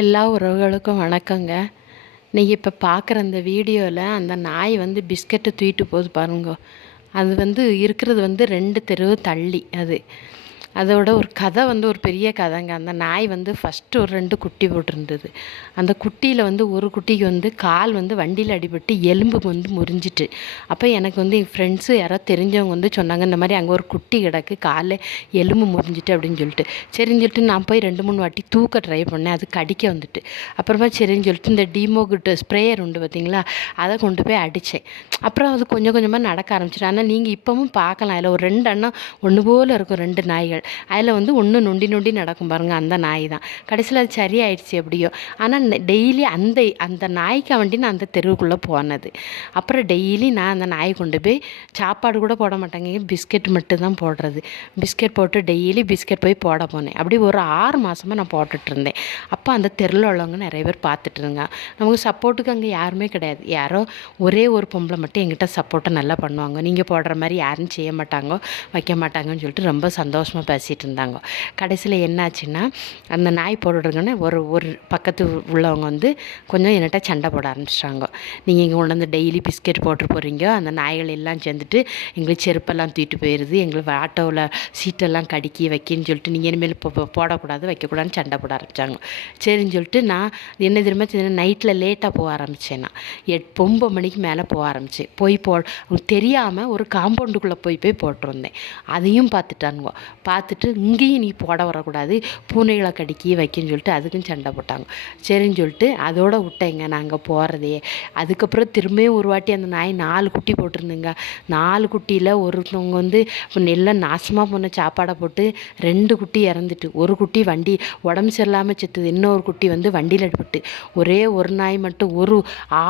எல்லா உறவுகளுக்கும் வணக்கங்க. நீங்கள் இப்போ பார்க்குற அந்த வீடியோவில் அந்த நாய் வந்து பிஸ்கட்டை தூக்கிட்டு போகுது பாருங்க. அது வந்து இருக்கிறது வந்து ரெண்டு தெருவு தள்ளி அது. அதோட ஒரு கதை வந்து ஒரு பெரிய கதைங்க. அந்த நாய் வந்து ஃபஸ்ட்டு ஒரு ரெண்டு குட்டி போட்டிருந்தது. அந்த குட்டியில் வந்து ஒரு குட்டிக்கு வந்து கால் வந்து வண்டியில் அடிபட்டு எலும்பு வந்து முறிஞ்சிட்டு. அப்போ எனக்கு வந்து என் ஃப்ரெண்ட்ஸு யாரோ தெரிஞ்சவங்க வந்து சொன்னாங்க இந்த மாதிரி அங்கே ஒரு குட்டி கிடக்கு காலில் எலும்பு முறிஞ்சிட்டு அப்படின்னு சொல்லிட்டு. சரின்னு சொல்லிட்டு நான் போய் ரெண்டு மூணு வாட்டி தூக்க ட்ரை பண்ணேன். அது கடிக்க வந்துட்டு. அப்புறமா சரின்னு சொல்லிட்டு இந்த டீமோகிட்ட ஸ்ப்ரேயர் உண்டு பார்த்தீங்களா அதை கொண்டு போய் அடித்தேன் அப்புறம் அது கொஞ்சம் கொஞ்சமாக நடக்க ஆரம்பிச்சிட்டு ஆனால் நீங்கள் இப்போவும் பார்க்கலாம். இல்லை ஒரு ரெண்டு அண்ணா ஒன்று போல் இருக்கும் ரெண்டு நாய்கள். அதில் வந்து ஒன்று நொண்டி நொண்டி நடக்கும் பாருங்கள் அந்த நாய் தான். கடைசியில் அது சரியாயிடுச்சு எப்படியோ. ஆனால் டெய்லி அந்த அந்த நாய்க்கு வண்டி நான் அந்த தெருவுக்குள்ளே போனது. அப்புறம் டெய்லி நான் அந்த நாய் கொண்டு போய் சாப்பாடு கூட போட மாட்டாங்க. பிஸ்கெட் மட்டும் தான் போடுறது. பிஸ்கெட் போட்டு டெய்லி பிஸ்கெட் போய் போட போனேன். அப்படி ஒரு ஆறு மாதமாக நான் போட்டுட்டு இருந்தேன். அப்போ அந்த தெருவில் உள்ளவங்க நிறைய பேர் பார்த்துட்டு இருந்தாங்க. நமக்கு சப்போர்ட்டுக்கு அங்கே யாருமே கிடையாது. யாரோ ஒரே ஒரு பொம்பளை மட்டும் எங்கிட்ட சப்போர்ட்டை நல்லா பண்ணுவாங்க. நீங்கள் போடுற மாதிரி யாரும் செய்ய மாட்டாங்க வைக்க மாட்டாங்கன்னு சொல்லிட்டு ரொம்ப சந்தோஷமாக பேசிகிட்டு இருந்தாங்க கடைசியில் என்னாச்சுன்னா அந்த நாய் போட்டுருங்கன்னு ஒரு ஒரு பக்கத்து உள்ளவங்க வந்து கொஞ்சம் என்கிட்ட சண்டை போட ஆரம்பிச்சிட்டாங்க. நீங்கள் இங்கே கொண்டு வந்து டெய்லி பிஸ்கெட் போட்டு போகிறீங்க அந்த நாய்கள் எல்லாம் சேர்ந்துட்டு எங்களுக்கு செருப்பெல்லாம் தூக்கிட்டு போயிடுது எங்களுக்கு ஆட்டோவில் சீட்டெல்லாம் கடிக்கி வைக்கின்னு சொல்லிட்டு நீங்கள் இனிமேல் இப்போ போடக்கூடாது வைக்கக்கூடாதுன்னு சண்டை போட ஆரம்பித்தாங்க சரின்னு சொல்லிட்டு நான் என்ன திரும்ப நைட்டில் லேட்டாக போக ஆரம்பித்தேன் நான். எட் ஒம்பது மணிக்கு மேலே போக ஆரம்பித்தேன் போய் போ தெரியாமல் ஒரு காம்பவுண்டுக்குள்ளே போய் போய் போட்டிருந்தேன். அதையும் பார்த்துட்டானுங்க. பார்த்துட்டு இங்கேயும் நீ போட வரக்கூடாது. பூனைகளை கடிக்கி வைக்கன்னு சொல்லிட்டு அதுக்கும் சண்டை போட்டாங்க. சரின்னு சொல்லிட்டு அதோட விட்டேங்க. நாங்கள் போகிறதே அதுக்கப்புறம் திரும்பியும் ஒரு வாட்டி அந்த நாய் நாலு குட்டி போட்டிருந்துங்க. நாலு குட்டியில் ஒருத்தவங்க வந்து எல்லாம் நாசமாக போன சாப்பாடை போட்டு ரெண்டு குட்டி இறந்துட்டு ஒரு குட்டி வண்டி உடம்பு சரியில்லாமல் செத்துது. இன்னொரு குட்டி வந்து வண்டியில் அடிபட்டு ஒரே ஒரு நாய் மட்டும் ஒரு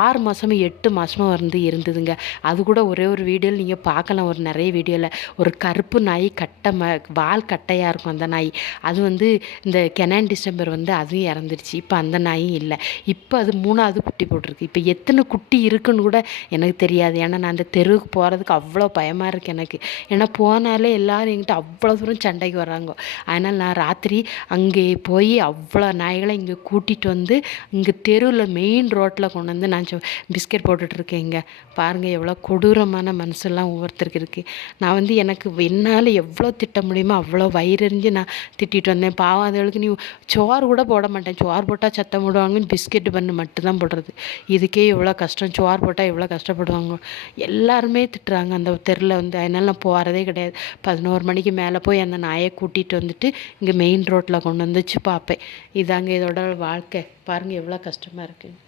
ஆறு மாதமும் எட்டு மாதமும் வந்து இருந்ததுங்க. அது கூட ஒரே ஒரு வீடியோவில் நீங்கள் பார்க்கலாம். ஒரு நிறைய வீடியோவில் ஒரு கருப்பு நாய் கட்டை ம வால் கட்டையாக இருக்கும் அந்த நாய். அது வந்து இந்த கெனான் டிசம்பர் வந்து அதுவும் இறந்துருச்சு. இப்போ அந்த நாயும் இல்லை. இப்போ அது மூணாவது குட்டி போட்டிருக்கு. இப்போ எத்தனை குட்டி இருக்குன்னு கூட எனக்கு தெரியாது. ஏன்னா நான் அந்த தெருவுக்கு போகிறதுக்கு அவ்வளோ பயமாக இருக்குது எனக்கு. ஏன்னா போனாலே எல்லோரும் எங்கிட்ட அவ்வளோ தூரம் சண்டைக்கு வர்றாங்க. அதனால் நான் ராத்திரி அங்கே போய் அவ்வளோ நாய்களை இங்கே கூட்டிகிட்டு வந்து இங்கே தெருவில் மெயின் ரோட்டில் கொண்டு வந்து நான் பிஸ்கெட் போட்டுட்ருக்கேன் இங்கே. பாருங்கள் எவ்வளோ கொடூரமான மனசெல்லாம் ஒவ்வொருத்தருக்கு இருக்குது நான் வந்து எனக்கு என்னால் எவ்வளோ திட்ட முடியுமோ அவ்வளோ வயிறறிஞ்சு நான் திட்டிட்டு வந்தேன். பாவம் அதுகளுக்கு நீ சோறு கூட போட மாட்டேன். சோறு போட்டால் சத்தம் போடுவாங்கன்னு பிஸ்கெட் பண்ணு மட்டும்தான் போடுறது. இதுக்கே இவ்வளோ கஷ்டம். சோறு போட்டால் எவ்வளோ கஷ்டப்படுவாங்க. எல்லாருமே திட்டுறாங்க அந்த தெருவில் வந்து. அதனால நான் போகிறதே கிடையாது. பதினோரு மணிக்கு மேலே போய் அந்த நாயை கூட்டிகிட்டு வந்துட்டு இங்கே மெயின் ரோட்டில் கொண்டு வந்துச்சு பார்ப்பேன். இதாங்க இதோட வாழ்க்கை. பாருங்கள் எவ்வளோ கஷ்டமாக இருக்குது